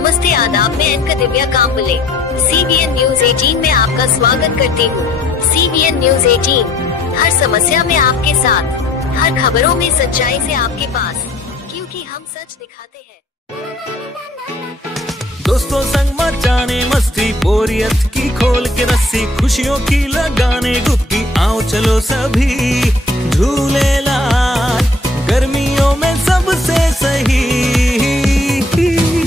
नमस्ते आदाब, मैं एंकर दिव्या Kamble CBN news 18 में आपका स्वागत करती हूँ। CBN न्यूज 18 हर समस्या में आपके साथ, हर खबरों में सच्चाई से आपके पास, क्योंकि हम सच दिखाते हैं। दोस्तों संग मचाने मस्ती, बोरियत की खोल के रस्सी, खुशियों की लगाने डुबकी, आओ चलो सभी झूलेलाल, गर्मियों में सबसे सही।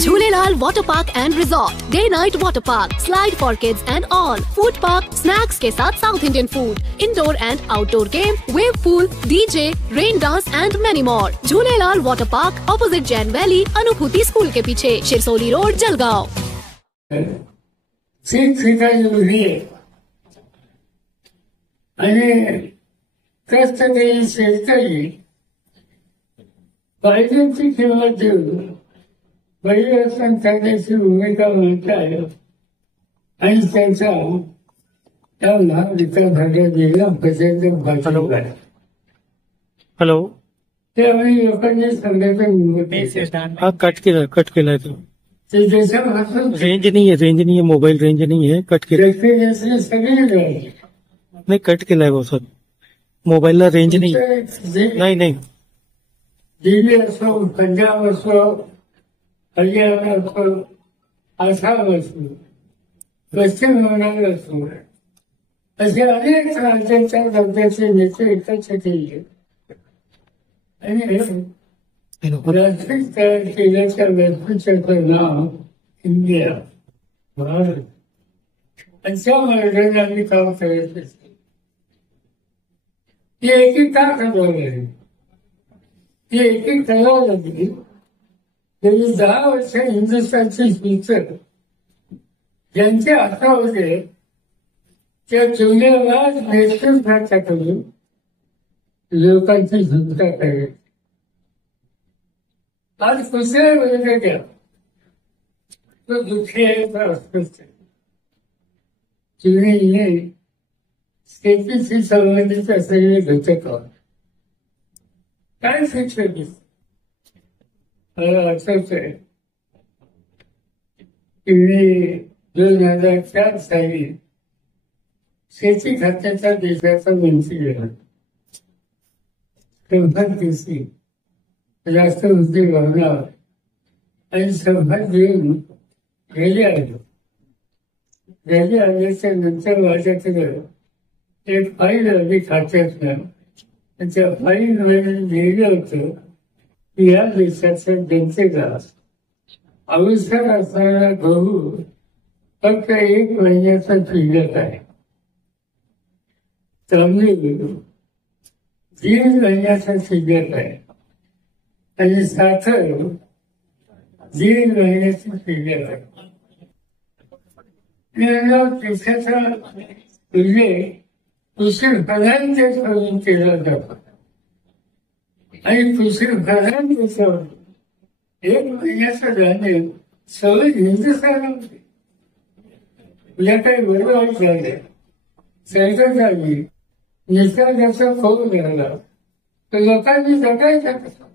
Jhulelal water park and resort, day night water park, slide for kids and all, food park, snacks के साथ south Indian food, indoor and outdoor game, wave pool, DJ, rain dance and many more. Jhulelal water park, opposite Jain valley, Anubhuti school के पीछे, Shirsoli road, Jalgaon. पाहिजेची किंमत देऊ परिवर्तन करण्याची भूमिका म्हणता आहे आणि त्याचा त्या लहान विकासाच्या जिल्हा प्रचंड भाषण आहे. हॅलो, ते आम्ही लोकांनी सांगायचं हा कट केलाय तो. ते देशापासून रेंज नहीं है, मोबाईल रेंज नहीं है, कट केलाय. सगळे नाही, कट केलाय वो सर. मोबाईलला रेंज नाही. दिल्ली असो, पंजाब असो, हरियाणा असो, आसाम असो, पश्चिम बंगाल असो, असे अनेक राज्यांच्या दर्जाचे नेते एकत्र केले आणि राष्ट्रीय तयार केल्याच्या व्यासपीठाचं नाव इंडिया, भारत. आणि त्या मार्गाने आम्ही काम करत असतो. ही एकी का ठरवली आहे, ती एकी करावं लागली. गेली 10 वर्ष हिंदुस्थानची शिक्षक ज्यांच्या हातामध्ये त्या जुन्यावाद नेतृत्वाच्याकडून लोकांची सुटका करायची. आज दुसऱ्या वर्गाच्या तो दुःखी आहे, तो अस्वस्थ आहे. जुने शेतीशी संबंधित असलेले घटक काय शिक्षक मला आठवत आहे की मी 2004 साली शेती खात्याचा देशाचा मंत्री झाला. संभाग कृषी राष्ट्रपती भवनावर आणि संभाग घेऊन गेले आल्याच्या नंतर माझ्याकडे एक फाईल आली खात्यातनं. त्या फाईलमध्ये लिहिलं होतं की या देशाच्या जनतेला आवश्यक असणारा गहू फक्त 1 महिन्याचा शिल्लक आहे. तांदूळ 3 महिन्याचा शिल्लक आहे आणि साखर 1.5 महिन्याची शिल्लक आहे. देशाचा उल्लेख कृषी प्रधान देश म्हणून केला जातो आणि कृषी प्रधान देशावर 1 महिन्याचं धान्य सहज हिंदुस्थानामध्ये या काही बरोबर झाले, सरकार झाली, निसर्गाचा खोल झाला तर लोकांनी जगायचं कसं.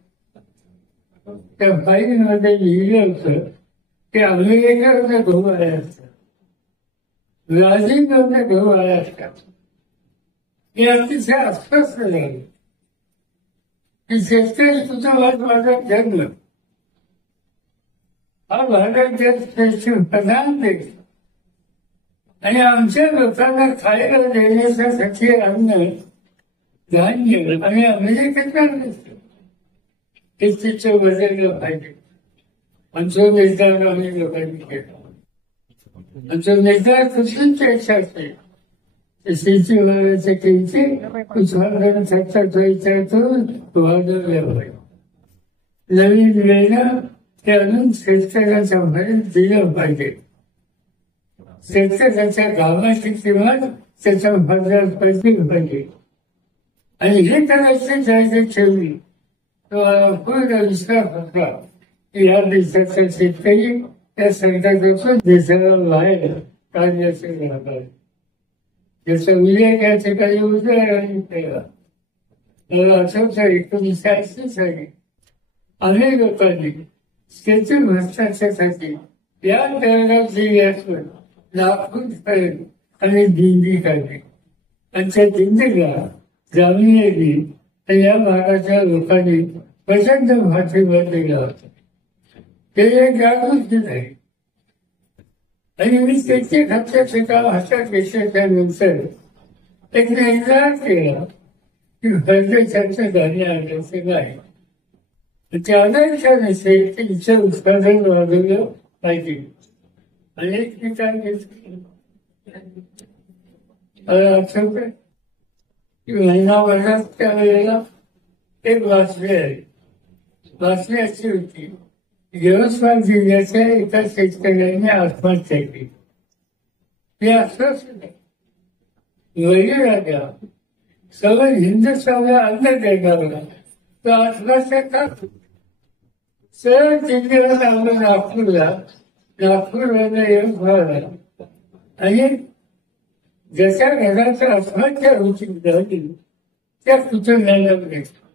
त्या फाईलमध्ये लिहिलं होतं ते अमेरिकेमध्ये गहू आले असतात, ब्राझीलमध्ये गहू आले असतात. हे अतिशय अस्वस्थ झाले की शेतकरी तुझा माझा जन्म हा भारत देश प्रधान देश आणि आमच्या लोकांना खायला देण्यासाठी अन्न धान्य आणि अमेरिकेचा नसतो. हे तिचं बदललं पाहिजे. आमचं निर्धार आम्ही लोकांनी केला. आमचा निर्धार कृषींच्या इच्छा असेल शेती वाढवायचे त्यांचे उत्पादन विचार करून वाढवले पाहिजे. नवीन वेळेला ते आणून शेतकऱ्यांच्या पर्यंत दिलं पाहिजे. शेतकऱ्याच्या गावाची किंमत त्याच्या बाजारात पाहिजे आणि हे करायचे जायचे ठेवली तर पूर्ण विश्वास होता की या देशाचा शेतकरी त्या सरकारपासून देशाला बाहेर काढण्याचे राहतात. याचा उल्लेख या ठिकाणी उदयाला केला. मला आठवतं 1980 साली अनेक लोकांनी शेती भ्रष्टाचारासाठी या जळगाव जिल्ह्यातून नागपूरपर्यंत आणि दिंडी काढली आणि त्या दिंडीला जामिनेली आणि या भागाच्या लोकांनी प्रचंड पाठिंबा दिला होता. ते एक जागृती नाही आणि मी त्याचे खात्याचे काम हातात घेतल्याच्या नंतर एक निर्धार केला की परदेशाचं धान्य आणायचं नाही. त्या आणायचं नसेल तर इथं उत्पादन वाढवलं पाहिजे. अनेक ठिकाण घेतली आठवतं की महिनाभरात त्या वेळेला एक बातमी आली. बातमी अशी होती, यवतमाळ जिल्ह्याच्या एका शेतकऱ्याने आत्महत्या केली. हे असंच वैराग्या सगळं हिंदुस्थानला अन्न देणारा तो आत्महत्या का सरळ जिल्ह्याला आलं नागपूरला यवतमाळला आणि ज्याच्या घराच्या आत्महत्या होती झाली त्या कुटुंबाला भेटला.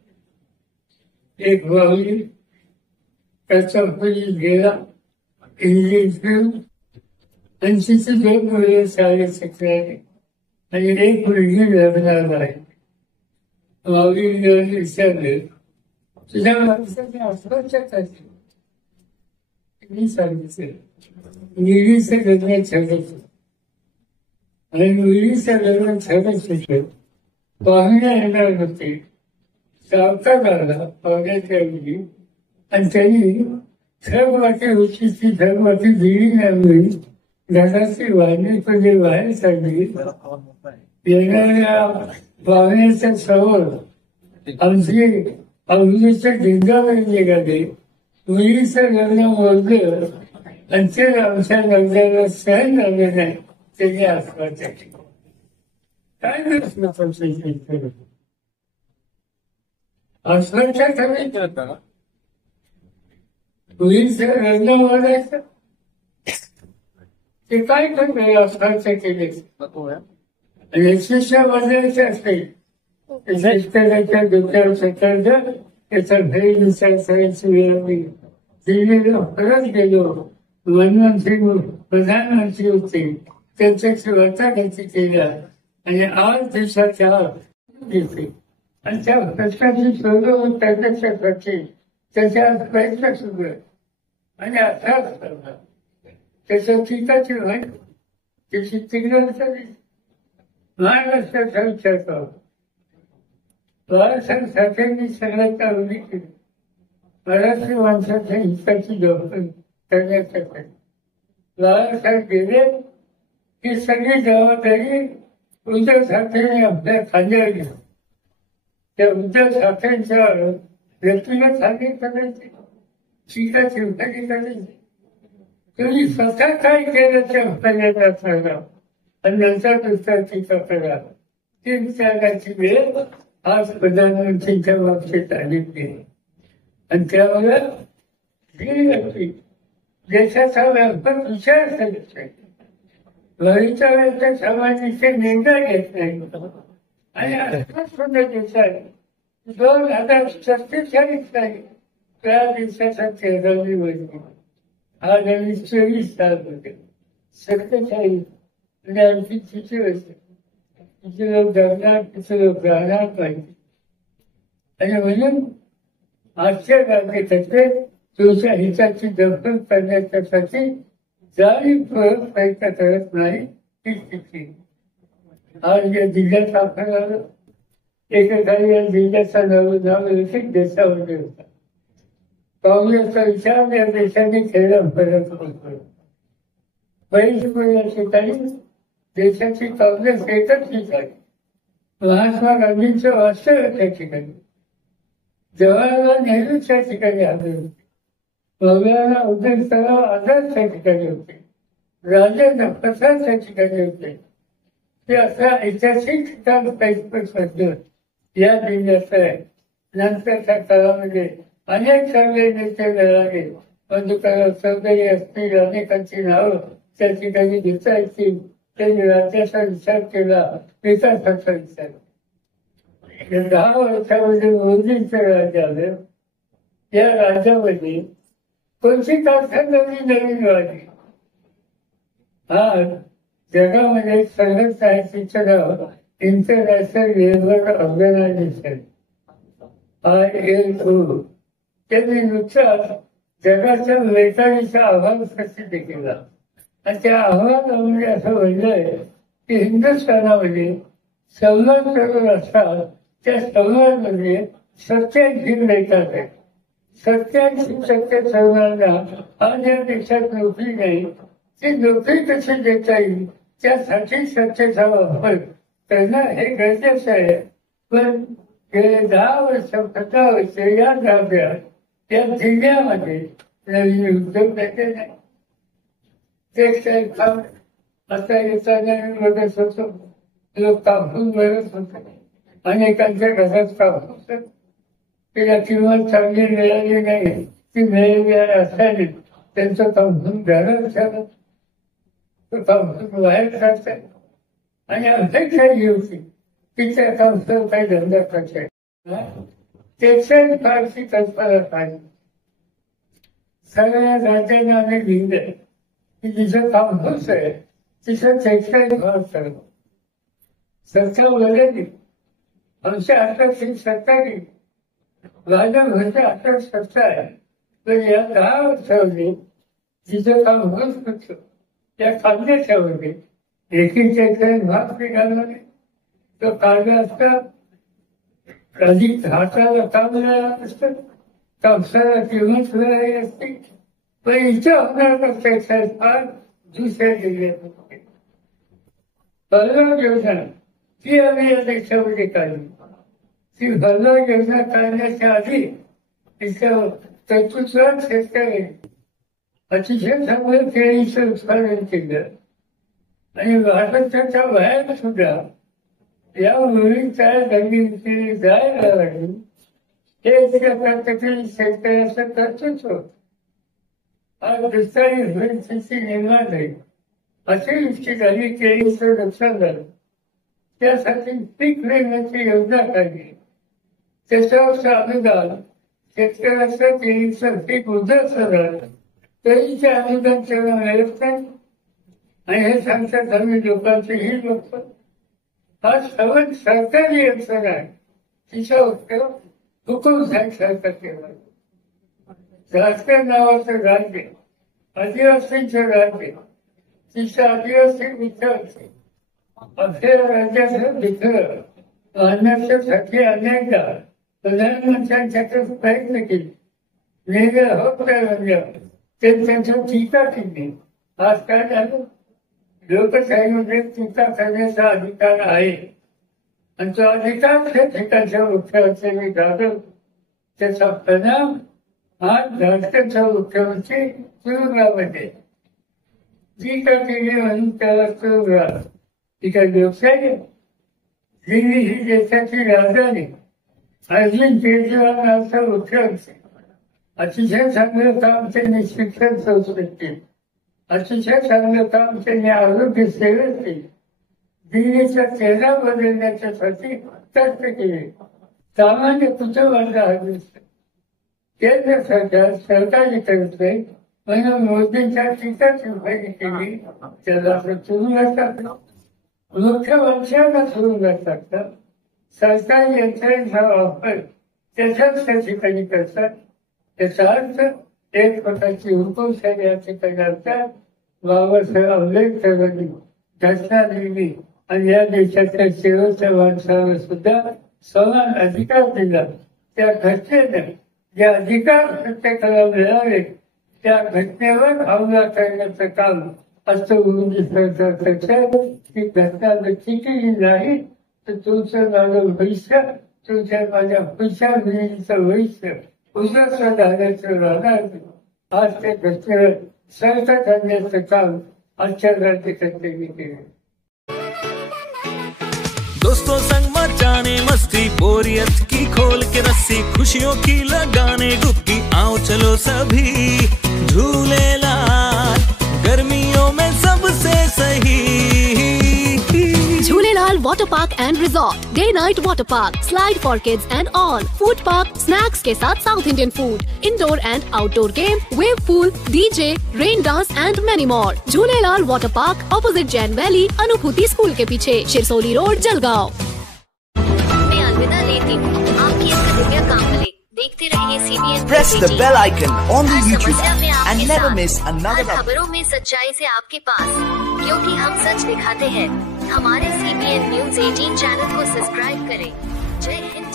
एक भाऊजी त्याचा पोलीस गेला इंग्लिश घेऊन आणि तिथे 2 मुले शाळेत शिकणारे आणि एक मुलगी लग्नाला आहे. भाऊजीने विचारले तुझ्या माणसाने आत्महत्या करते. मी सांगितलं मुलीचं लग्न ठरवतो आणि मुलीचं लग्न ठरत होतं. पाहुण्या येणार होते. सावकार आला पाहुण्याच्या मुली आणि त्यांनी थरवाटी होती ती थरवाटी दिली नाही. घराची वाहने कधी बाहेर काढली. येणाऱ्या पाहुण्याच्या समोर आमची अवधीचं ढिंगावर निघाले. मुलीचं लग्न मोडलं आणि ते आमच्या लग्नाला सहन झालं नाही. त्याने आत्महत्या केली. काय प्रश्न पडतो आत्महत्या करायची होता. मुलीचं लग्न मोडायचं ते काय करणे आत्महत्या केली. यशस्वी बदलायचे असेल शेतकऱ्याच्या डोक्यावर कर्ज त्याचा भेद विचार करायची वेळ मी दिल्लीला परत गेलो. मनमोहन प्रधानमंत्री होते. त्यांच्याशी वाटाघाटी केल्या आणि आज देशाच्या घेतली आणि त्या प्रश्नाची सोडवणूक करण्यासाठी त्याच्या प्रयत्न सुरू आहे आणि असाच करणार. त्याच्या टीकाची व्हायची त्याची तीव्रता महाराष्ट्राचा विचार करावा. बाळासाहेब साठेंनी सगळ्यात अवधी केली महाराष्ट्र माणसाच्या हिताची जबाबदारी करण्यासाठी. बाळासाहेब गेले ही सगळी जबाबदारी उद्धव ठाकरेंनी आपल्या खांद्यावर घेतली. त्या उद्धव ठाकरेंच्या व्यक्तिगत हानी करायची टीकाची उठाणी करायची. तुम्ही स्वतः काय केलं त्या पहिल्यांदा सांगा आणि नंतर दुसऱ्या टीका करा. ती विचाराची वेळ आज प्रधानमंत्रीच्या बाबतीत आलेली आहे आणि त्यामुळे ही व्यक्ती देशाचा व्यापक विचार करत नाही. भविष्याच्या समाजाचे निर्णय घेत नाही आणि आत्मपूर्ण देशात 2047 त्या दिवसाचा 13वी वर्ष हा नवीन 24 साल होते. 47 म्हणजे आणखी किती वर्ष किती लोक जगणार किती लोक राहणार पाहिजे. आणि म्हणून आजच्या राज्यकर्ते तुमच्या हिताची दखल करण्यासाठी जाणीवपूर्वक प्रयत्न करत नाही. ही स्थिती आज या जिल्ह्यात आपण आलो. एकेकाळी या जिल्ह्याचा नाव एक देशामध्ये होता. काँग्रेसचा विचार या देशाने खेळला फरक होतो. बरीच या ठिकाणी देशाची काँग्रेस एकच ठिकाणी महात्मा गांधींचं वास्तव्य त्या ठिकाणी जवाहरलाल नेहरूच्या ठिकाणी आले होते. मौलाना अब्दुल कलाम आझाद त्या ठिकाणी होते. राजेंद्र प्रसाद त्या ठिकाणी होते. ते असा ऐतिहासिक ठिकाण काही या जिल्ह्यात आहे. नंतरच्या काळामध्ये अनेक चांगले नेते मिळाले. मधुकरराव चौधरी असतील अनेकांची नावं त्या ठिकाणी घेता येतील. त्यांनी राज्याचा विचार केला विकासाचा विचार. 10 वर्षामध्ये मोदींचं राज्य आलं. या राज्यामध्ये कोणती कारखानदारी नवीन वाढली आज जगामध्ये सर्वच साहित्याचं नाव इंटरनॅशनल लेबर ऑर्गनायझेशन ILO त्यांनी नुकताच जगाच्या वेताळीचा अहवाल प्रसिद्ध केला आणि त्या अहवालामध्ये असं म्हणलंय की हिंदुस्थानामध्ये 14 करोड असतात, त्या 14मध्ये 87 वेतात आहेत. 87% तरुणांना आज या देशात नोकरी नाही. ती नोकरी कशी देता येईल त्यासाठी सत्तेचा वापर करणं हे गरजेचं आहे. पण गेले 10 वर्ष 15 वर्ष या राज्यात या जिल्ह्यामध्ये नवीन उद्योग नेते नाही. टेक्सटाईल काम आता येताना बघत होतो, लोक कापून बघत होते, अनेकांच्या घरात कापून तिला किंमत चांगली मिळाली नाही, ती मिळाली असल्याने त्यांचं कापून घरात झालं, कापून बाहेर काढतात आणि अपेक्षा ही होती की त्या कापून काही धंदा करता. टेक्सटाईल फारशी कल्पना नाही. सगळ्या राज्यांना आम्ही लिहिलंय की जिथं कापूस आहे तिथं टेक्सटाईल फार करतो. सरकार वगैरे आमच्या हातात ही सत्ता नाही, राज्यभरच्या हातात सत्ता आहे. तर या 10 वर्षामध्ये जिथं काम होत होतं त्या कांद्याच्यामध्ये एकही टेक्सटाईल भाग निघाला नाही. तो कांदा असता कधी हाताला काम मिळालं असतं, कापसाला किंमत मिळाली असती. पण इथं होणार टेक्सटाईल फार दुसऱ्या जिल्ह्यात होते. फळबाग योजना ती आम्ही या देशामध्ये काढली. ती फळबाग योजना काढण्याच्या आधी तिच्या कर्तृत्वात शेतकरी अतिशय चांगलं केळीचं उत्पादन केलं आणि भारताच्या बाहेर सुद्धा या मुलींच्या जमिनीची जायला लागली. हे प्रत्येक शेतकऱ्याचं कर्तृत्व आज दुष्काळी परिस्थिती निर्माण झाली. अतिवृष्टी झाली, केळीचं नुकसान झालं, त्यासाठी पीक विम्याची योजना काढली. त्याच्यावरचं अनुदान शेतकऱ्याचं केळीचं पीक उद्ध्वस्त झालं तरी ते अनुदान त्यांना मिळत नाही आणि हे सांगतात आम्ही लोकांची ही लोक. हा सर्व सरकारी यंत्रणा आहे, तिचा उपयोग हुकूमशाही सरकार केला. झारखंड नावाचं राज्य आदिवासींचं राज्य, तिचं आदिवासी विचारते आपल्या राज्याचं विखर आणण्यासाठी अनेकदा प्रधानमंत्र्यांच्याकडे प्रयत्न केले. वेगळं होत नाही म्हणजे ते त्यांच्या टीका केली. आज काय झालं, लोकशाहीमध्ये टीका करण्याचा अधिकार आहे आणि तो अधिकार त्या ठिकाणच्या मुख्यमंत्र्यांनी गाजवला. त्याचा परिणाम आज झारखंडच्या मुख्यमंत्री तुरुंगामध्ये टीका केली म्हणून त्याला तुरुंगात. ती काय लोकशाही? दिल्ली ही देशाची राजधानी. अरविंद केजरीवाल नावाचा मुख्यमंत्री अतिशय चांगलं काम त्यांनी शिक्षण संस्थेत केलं, अतिशय चांगलं काम त्यांनी आरोग्य सेवेत केले. दिल्लीचा चेहरा बदलण्याच्यासाठी कष्ट केले. सामान्य कुटुंबांचा हा दिसतो. केंद्र सरकार सरकारी करते म्हणून मोदींच्या टीका टिप्पणी केली त्याला तुरुंगात टाकलं, मुख्यमंत्र्यांना तुरुंगात टाकतात. सरकारी यंत्रणेचा वापर त्याच्याच त्या ठिकाणी करतात. त्याचा अर्थ एक प्रकारची हुकुमशाही या ठिकाणी असतात. बाबासाहेब आंबेडकरांनी घटना लिहिली आणि या देशाच्या शेवटच्या माणसाला सुद्धा समान अधिकार दिला. त्या घटनेनं जे अधिकार प्रत्येकाला मिळाले त्या घटनेवर हमला करण्याचं काम असं विरोधी सरकारचं. ती घटना नक्की केली नाही तर तुमचं माझं भविष्य, तुमच्या माझ्या पुढच्या मुलीचं भविष्य उद्ध्वस्त झाल्याचं राहणार. आज त्या घटनेवर सरकार करण्याचं काम आजच्या राज्यकर्त्यांनी केलं. दोस्तों संग मचाने मस्ती, बोरियत की खोल के रस्सी, खुशियों की लगाने डुबकी, आओ चलो सभी झूले लाल, गर्मियों में सबसे सही Jhulelalal Water Park and Resort, Day Night Water Park, Slide for Kids and all, Food Park, Snacks के साथ South Indian food, Indoor and Outdoor game, Wave pool, DJ, Rain dance and many more. Jhulelalal Water Park, opposite Jain Valley, अनुभूति school के पीछे, Shirsoli road, Jalgaon. मैं अलविदा लेती हूँ। आपकी एक दिव्या कांबले। देखते रहिए CBN। Press the bell icon on the her YouTube समस्या में app आपके and never साथ, miss another हर खबरों में सच्चाई से आपके पास, क्योंकि हम सच दिखाते हैं। हमारे CBN News 18 चैनल को सब्सक्राइब करें। जय हिंद।